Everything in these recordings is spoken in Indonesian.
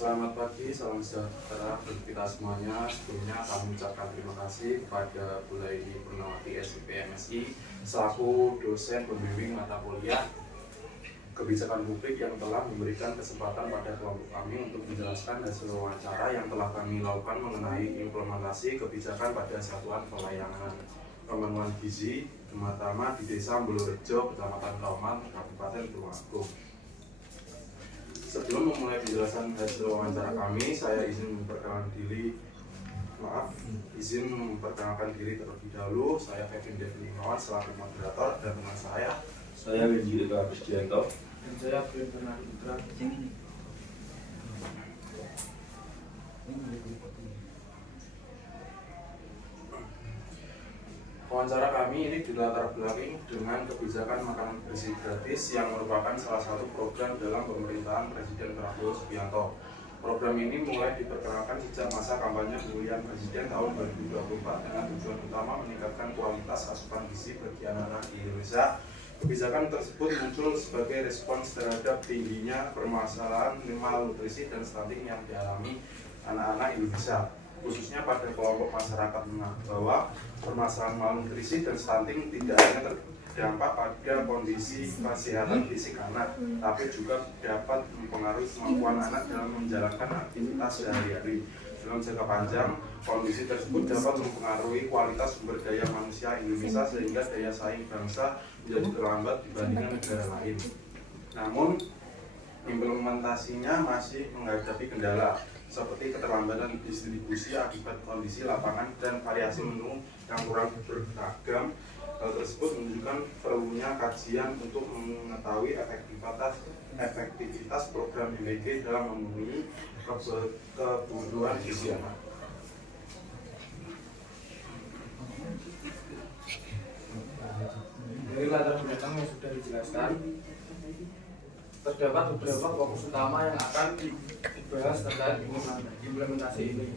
Selamat pagi, salam sejahtera bagi kita semuanya. Sebelumnya kami ucapkan terima kasih kepada Bu Laili Purnawati SIP MSI selaku dosen pembimbing mata kuliah kebijakan publik yang telah memberikan kesempatan pada kelompok kami untuk menjelaskan hasil wawancara yang telah kami lakukan mengenai implementasi kebijakan pada satuan pelayanan pemenuhan gizi terutama di Desa Mbulurejo, Kecamatan Kauman, Kabupaten Tulungagung. Sebelum memulai penjelasan hasil wawancara kami, saya izin memperkenalkan diri terlebih dahulu. Saya Kevin Devin Imawan selaku moderator dan teman saya Windy Eka Kristianto, dan saya Brian Bernard Putra. Wawancara kami ini dilatar belakangi dengan kebijakan makanan bergizi gratis yang merupakan salah satu program dalam pemerintahan Presiden Prabowo Subianto. Program ini mulai diperkenalkan sejak masa kampanye pemilihan Presiden tahun 2024 dengan tujuan utama meningkatkan kualitas asupan gizi bagi anak-anak di Indonesia. Kebijakan tersebut muncul sebagai respons terhadap tingginya permasalahan malnutrisi dan stunting yang dialami anak-anak Indonesia, khususnya pada kelompok masyarakat menengah bawah. Permasalahan malnutrisi dan stunting tidak hanya terdampak pada kondisi kesehatan fisik anak, tapi juga dapat mempengaruhi kemampuan anak dalam menjalankan aktivitas sehari-hari. Dalam jangka panjang, kondisi tersebut dapat mempengaruhi kualitas sumber daya manusia Indonesia sehingga daya saing bangsa menjadi terlambat dibandingkan negara lain. Namun, implementasinya masih menghadapi kendala seperti keterlambatan distribusi akibat kondisi lapangan dan variasi menu yang kurang beragam. Hal tersebut menunjukkan perlunya kajian untuk mengetahui efektivitas program IPG dalam memenuhi kebutuhan gizi anak. Dari latar belakang yang sudah dijelaskan, terdapat beberapa fokus utama yang akan dibahas terkait implementasi ini.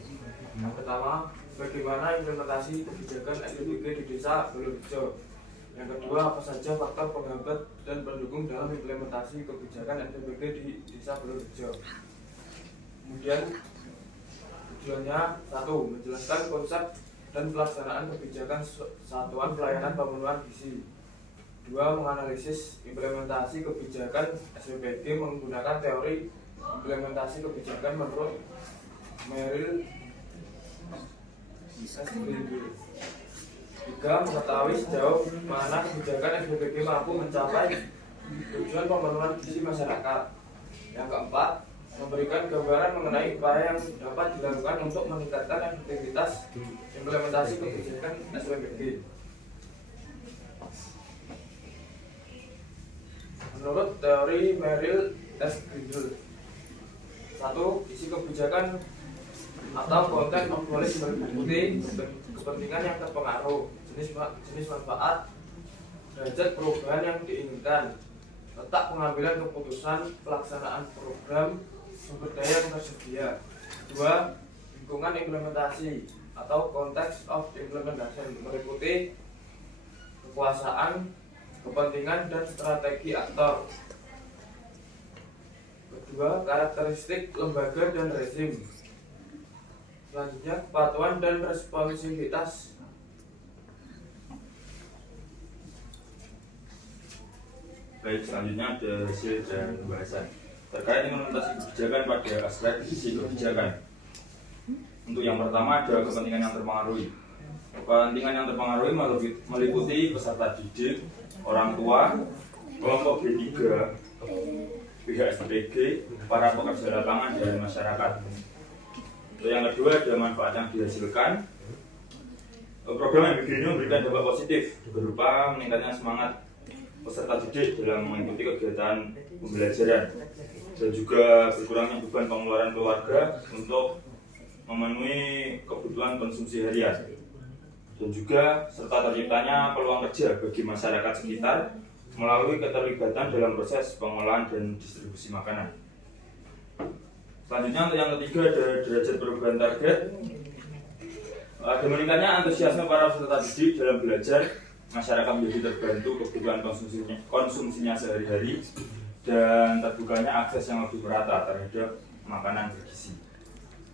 Yang pertama, bagaimana implementasi kebijakan SPBG di Desa Mbulurejo. Yang kedua, apa saja faktor penghambat dan pendukung dalam implementasi kebijakan SPBG di Desa Mbulurejo. Kemudian, tujuannya 1. Menjelaskan konsep dan pelaksanaan kebijakan satuan pelayanan pemenuhan gizi. 2. Menganalisis implementasi kebijakan SPBG menggunakan teori implementasi kebijakan menurut Merrill SPBG. 3. Mengetahui sejauh mana kebijakan SPBG mampu mencapai tujuan pemenuhan gizi masyarakat. Yang keempat, memberikan gambaran mengenai upaya yang dapat dilakukan untuk meningkatkan efektivitas implementasi kebijakan SPBG. Menurut teori Merrill SPBG, 1. Isi kebijakan atau konten of policy meliputi kepentingan yang terpengaruh, jenis manfaat, derajat perubahan yang diinginkan, letak pengambilan keputusan, pelaksanaan program, sumber daya yang tersedia. 2. Lingkungan implementasi atau context of implementation meliputi kekuasaan, kepentingan, dan strategi aktor. Kedua, karakteristik lembaga dan rezim. Selanjutnya, kepatuhan dan responsivitas. Baik, selanjutnya ada hasil dan pembahasan terkait implementasi kebijakan pada aspek isi kebijakan. Untuk yang pertama ada kepentingan yang terpengaruhi. Kepentingan yang terpengaruhi meliputi peserta didik, orang tua, kelompok B3, pihak SPBG, para pekerja lapangan, dan masyarakat. Untuk yang kedua ada manfaat yang dihasilkan. Program MBG ini memberikan dampak positif berupa meningkatnya semangat peserta didik dalam mengikuti kegiatan pembelajaran dan juga berkurangnya beban pengeluaran keluarga untuk memenuhi kebutuhan konsumsi harian, dan juga serta terciptanya peluang kerja bagi masyarakat sekitar melalui keterlibatan dalam proses pengolahan dan distribusi makanan. Selanjutnya untuk yang ketiga ada derajat perubahan target. Ada meningkatnya antusiasme para peserta didik dalam belajar, masyarakat menjadi terbantu kebutuhan konsumsinya sehari-hari, dan terbukanya akses yang lebih merata terhadap makanan bergizi.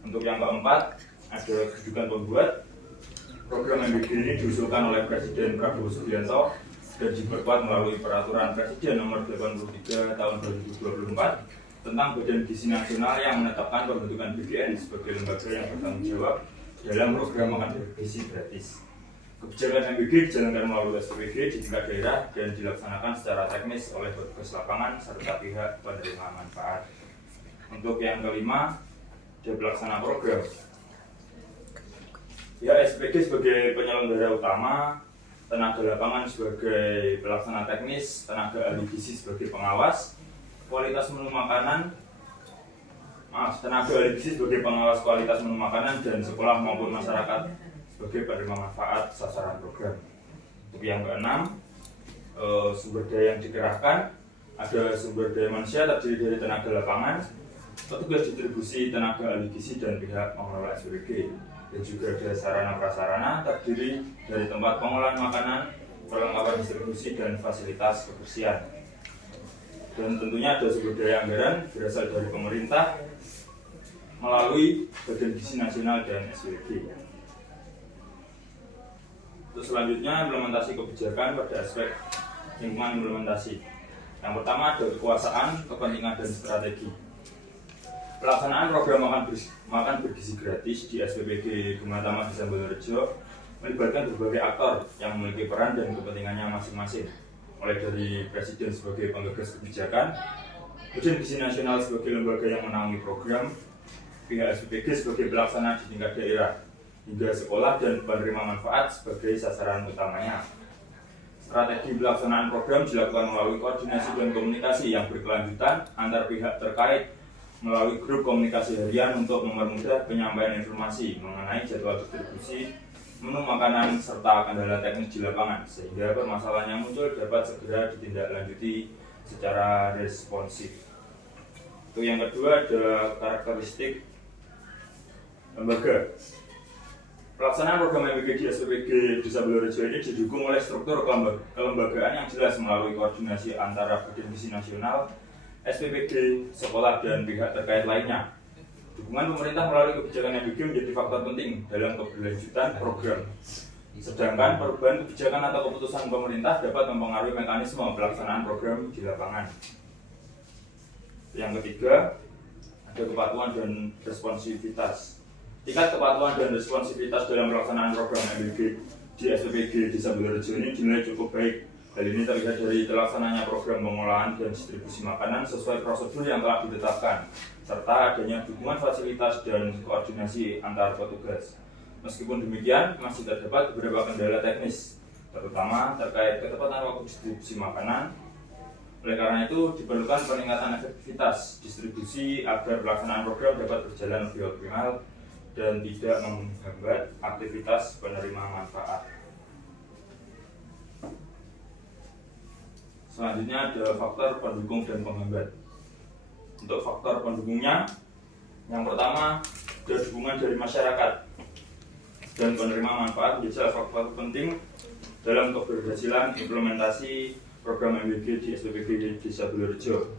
Untuk yang keempat, ada kedudukan pembuat. Program MBG ini diusulkan oleh Presiden Prabowo Subianto dan diperkuat melalui Peraturan Presiden Nomor 83 Tahun 2024 tentang Badan Gizi Nasional yang menetapkan pembentukan BGN sebagai lembaga yang bertanggung jawab dalam program makan bergizi gratis. Kebijakan MBG dijalankan melalui SPBG di tingkat daerah dan dilaksanakan secara teknis oleh petugas lapangan serta pihak penerima manfaat. Untuk yang kelima, ada pelaksana program. Ya, SPBG sebagai penyelenggara utama, tenaga lapangan sebagai pelaksana teknis, tenaga ahli gizi sebagai pengawas, tenaga ahli gizi sebagai pengawas kualitas menu makanan dan sekolah maupun masyarakat sebagai penerima manfaat sasaran program. Untuk yang keenam, sumber daya yang dikerahkan, ada sumber daya manusia terdiri dari tenaga lapangan, petugas distribusi, tenaga ahli gizi dan pihak pengelola SPBG. Dan juga ada sarana prasarana terdiri dari tempat pengolahan makanan, perlengkapan distribusi dan fasilitas kebersihan. Dan tentunya ada sumber daya anggaran berasal dari pemerintah melalui Badan Gizi Nasional dan SPBG. Untuk selanjutnya, implementasi kebijakan pada aspek lingkungan implementasi. Yang pertama ada kekuasaan, kepentingan dan strategi. Pelaksanaan program makan bergizi gratis di SPBG Gematama Desa Bolorejo melibatkan berbagai aktor yang memiliki peran dan kepentingannya masing-masing, mulai dari Presiden sebagai penggagas kebijakan, Badan Gizi Nasional sebagai lembaga yang menaungi program, pihak SPBG sebagai pelaksana di tingkat daerah, hingga sekolah dan penerima manfaat sebagai sasaran utamanya. Strategi pelaksanaan program dilakukan melalui koordinasi dan komunikasi yang berkelanjutan antar pihak terkait melalui grup komunikasi harian untuk mempermudah penyampaian informasi mengenai jadwal distribusi, menu makanan, serta kendala teknis di lapangan, sehingga permasalahan yang muncul dapat segera ditindaklanjuti secara responsif. Untuk yang kedua ada karakteristik lembaga. Pelaksanaan program MBG di SPBG Desa Bolorejo ini didukung oleh struktur kelembagaan yang jelas melalui koordinasi antara Badan Gizi Nasional, SPBG, sekolah, dan pihak terkait lainnya. Dukungan pemerintah melalui kebijakan MBG menjadi faktor penting dalam keberlanjutan program. Sedangkan perubahan kebijakan atau keputusan pemerintah dapat mempengaruhi mekanisme pelaksanaan program di lapangan. Yang ketiga, ada kepatuhan dan responsivitas. Tingkat kepatuhan dan responsivitas dalam pelaksanaan program MBG di SPBG Desa Bolorejo ini dinilai cukup baik. Hal ini terlihat dari terlaksananya program pengolahan dan distribusi makanan sesuai prosedur yang telah ditetapkan, serta adanya dukungan fasilitas dan koordinasi antar petugas. Meskipun demikian, masih terdapat beberapa kendala teknis, terutama terkait ketepatan waktu distribusi makanan. Oleh karena itu, diperlukan peningkatan efektivitas distribusi agar pelaksanaan program dapat berjalan lebih optimal dan tidak menghambat aktivitas penerima manfaat. Selanjutnya ada faktor pendukung dan penghambat. Untuk faktor pendukungnya, yang pertama ada dukungan dari masyarakat dan penerima manfaat menjadi salah faktor penting dalam keberhasilan implementasi program MBG di SPBG Desa Bolorejo.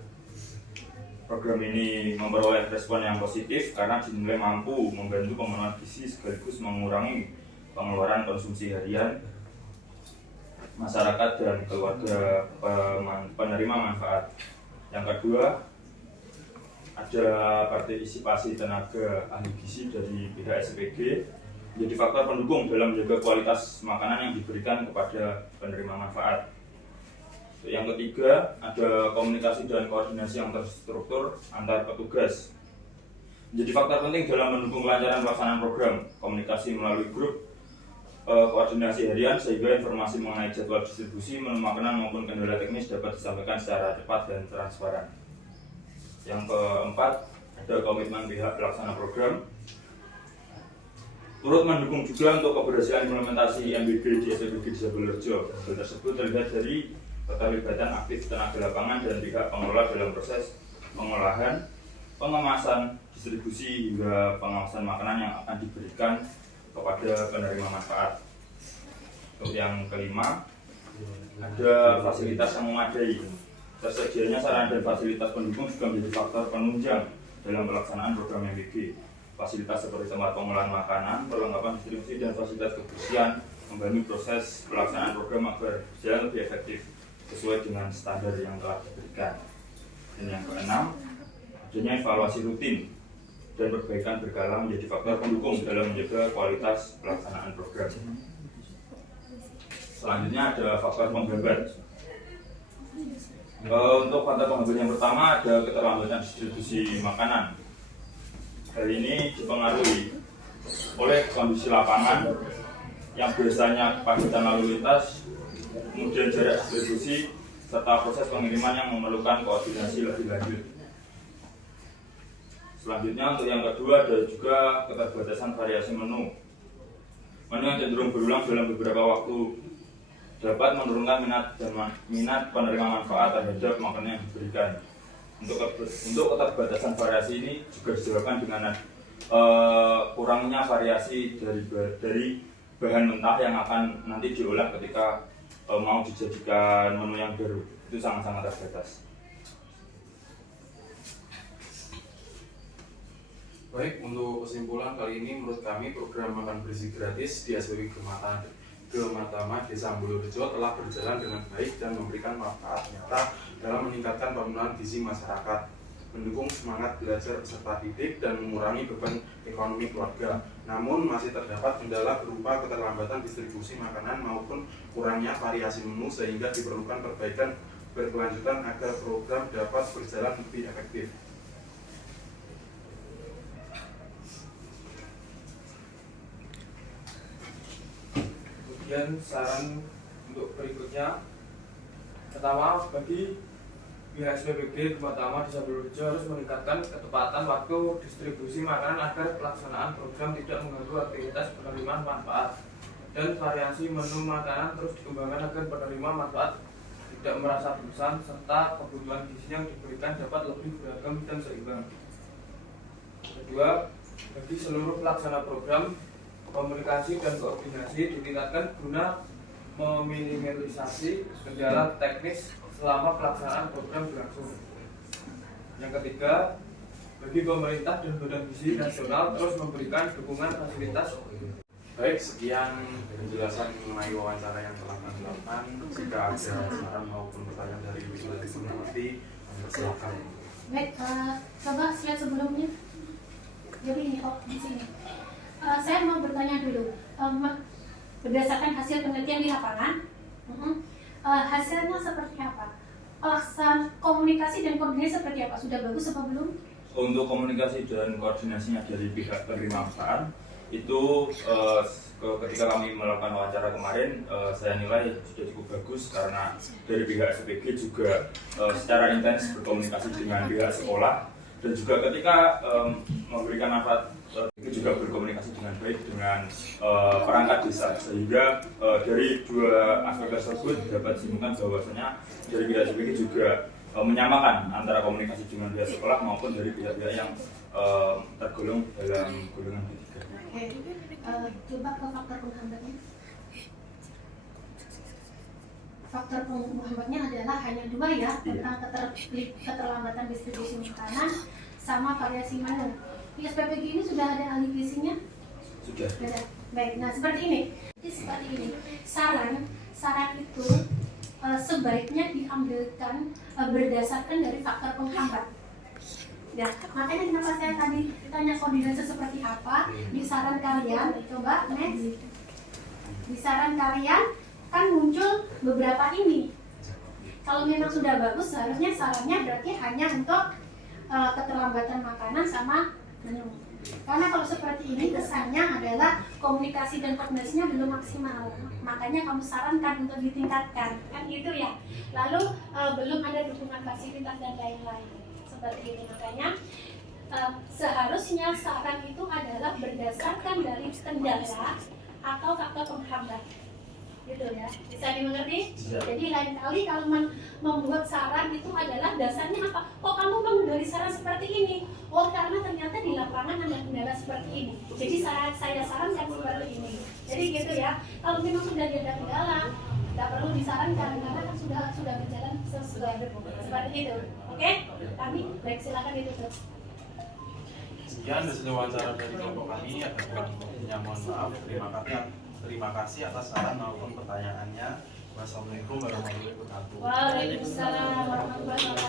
Program ini memperoleh respon yang positif karena dinilai mampu membantu pemenuhan gizi sekaligus mengurangi pengeluaran konsumsi harian masyarakat dan keluarga penerima manfaat. Yang kedua, ada partisipasi tenaga ahli gizi dari pihak SPBG menjadi faktor pendukung dalam menjaga kualitas makanan yang diberikan kepada penerima manfaat. Yang ketiga, ada komunikasi dan koordinasi yang terstruktur antar petugas. Menjadi faktor penting dalam mendukung kelancaran pelaksanaan program. Komunikasi melalui grup koordinasi harian sehingga informasi mengenai jadwal distribusi, menu makanan maupun kendala teknis dapat disampaikan secara cepat dan transparan. Yang keempat, ada komitmen pihak pelaksana program. Turut mendukung juga untuk keberhasilan implementasi MBG di SPBG Desa Bolorejo. Hal tersebut terlihat dari keterlibatan aktif tenaga lapangan dan pihak pengelola dalam proses pengolahan, pengemasan, distribusi hingga pengawasan makanan yang akan diberikan kepada penerima manfaat. Untuk yang kelima, ada fasilitas yang memadai. Tersedianya sarana dan fasilitas pendukung juga menjadi faktor penunjang dalam pelaksanaan program MBG. Fasilitas seperti tempat pengolahan makanan, perlengkapan distribusi, dan fasilitas kebersihan membantu proses pelaksanaan program agar berjalan lebih efektif sesuai dengan standar yang telah diberikan. Dan yang keenam, adanya evaluasi rutin dan perbaikan berkala menjadi faktor pendukung dalam menjaga kualitas pelaksanaan program. Selanjutnya ada faktor penghambat. Untuk faktor penghambat yang pertama ada keterlambatan distribusi makanan. Hal ini dipengaruhi oleh kondisi lapangan yang biasanya kepadatan lalu lintas, kemudian jarak distribusi, serta proses pengiriman yang memerlukan koordinasi lebih lanjut. Selanjutnya untuk yang kedua ada juga keterbatasan variasi menu. Menu yang cenderung berulang dalam beberapa waktu dapat menurunkan minat penerima manfaat terhadap makanan yang diberikan. Untuk keterbatasan variasi ini juga disebabkan dengan kurangnya variasi dari bahan mentah yang akan nanti diolah ketika mau dijadikan menu yang baru. Itu sangat-sangat terbatas. Baik, untuk kesimpulan kali ini menurut kami program makan bergizi gratis di SPB Gematama Desa Ambulurejo telah berjalan dengan baik dan memberikan manfaat nyata dalam meningkatkan pemenuhan gizi masyarakat, mendukung semangat belajar peserta didik dan mengurangi beban ekonomi keluarga. Namun masih terdapat kendala berupa keterlambatan distribusi makanan maupun kurangnya variasi menu sehingga diperlukan perbaikan berkelanjutan agar program dapat berjalan lebih efektif. Kemudian saran untuk berikutnya, pertama bagi pihak SPBG Gematama Desa Ambulurejo harus meningkatkan ketepatan waktu distribusi makanan agar pelaksanaan program tidak mengganggu aktivitas penerimaan manfaat, dan variasi menu makanan terus dikembangkan agar penerima manfaat tidak merasa bosan serta kebutuhan gizi yang diberikan dapat lebih beragam dan seimbang. Kedua, bagi seluruh pelaksana program, komunikasi dan koordinasi ditingkatkan guna meminimalisasi kendala teknis selama pelaksanaan program berlangsung. Yang ketiga, bagi pemerintah dan badan gizi nasional terus memberikan dukungan fasilitas. Baik, sekian penjelasan mengenai wawancara yang telah kami lakukan. Jika ada saran maupun pertanyaan dari Wisuda Dipunawati, silakan. Baik, coba slide sebelumnya. Jadi ini, di sini. Saya mau bertanya dulu, berdasarkan hasil penelitian di lapangan, hasilnya seperti apa? Pelaksanaan komunikasi dan koordinasi seperti apa? Sudah bagus apa belum? Untuk komunikasi dan koordinasinya dari pihak penerima manfaat itu ketika kami melakukan wawancara kemarin, saya nilai sudah cukup bagus karena dari pihak SPG juga secara intens berkomunikasi dengan pihak sekolah, dan juga ketika memberikan manfaat itu juga berkomunikasi dengan baik dengan perangkat desa, sehingga dari dua aspek tersebut dapat disimpulkan bahwasanya dari pihak SPG juga menyamakan antara komunikasi dengan pihak sekolah maupun dari pihak-pihak yang tergolong dalam golongan ketiga. Oke, coba ke faktor penghambatnya. Faktor penghambatnya adalah hanya dua ya, tentang keterlambatan distribusi makanan sama variasi menu. Di SPBG ini sudah ada ahli gizinya? Sudah. Baik, nah seperti ini. Seperti ini. Saran itu sebaiknya diambilkan berdasarkan dari faktor penghambat. Ya, makanya kenapa saya tadi tanya koordinasi seperti apa di saran kalian. Coba next. Di saran kalian kan muncul beberapa ini. Kalau memang sudah bagus, seharusnya sarannya berarti hanya untuk keterlambatan makanan sama menu. Karena kalau seperti ini kesannya adalah komunikasi dan koordinasinya belum maksimal. Makanya kamu sarankan untuk ditingkatkan, kan gitu ya. Lalu belum ada dukungan fasilitas dan lain-lain. Seperti itu, makanya seharusnya saran itu adalah berdasarkan dari kendala atau faktor penghambat. Gitu ya, bisa dimengerti? Jadi lain kali kalau membuat saran itu adalah dasarnya apa? Kok kamu mengendali saran seperti ini? Oh, karena ternyata di lapangan ada kendala seperti ini. Jadi saya sarankan seperti ini. Jadi gitu ya. Kalau memang sudah ada kendala, tidak perlu disarankan karena kan sudah berjalan sesuai seperti itu. Oke? Kami baik, silakan ditutup. Sekian hasil wawancara dari kelompok kami. Ada kurangnya mohon maaf. Terima kasih atas saran maupun pertanyaannya. Wassalamualaikum warahmatullahi wabarakatuh. Waalaikumsalam warahmatullahi wabarakatuh.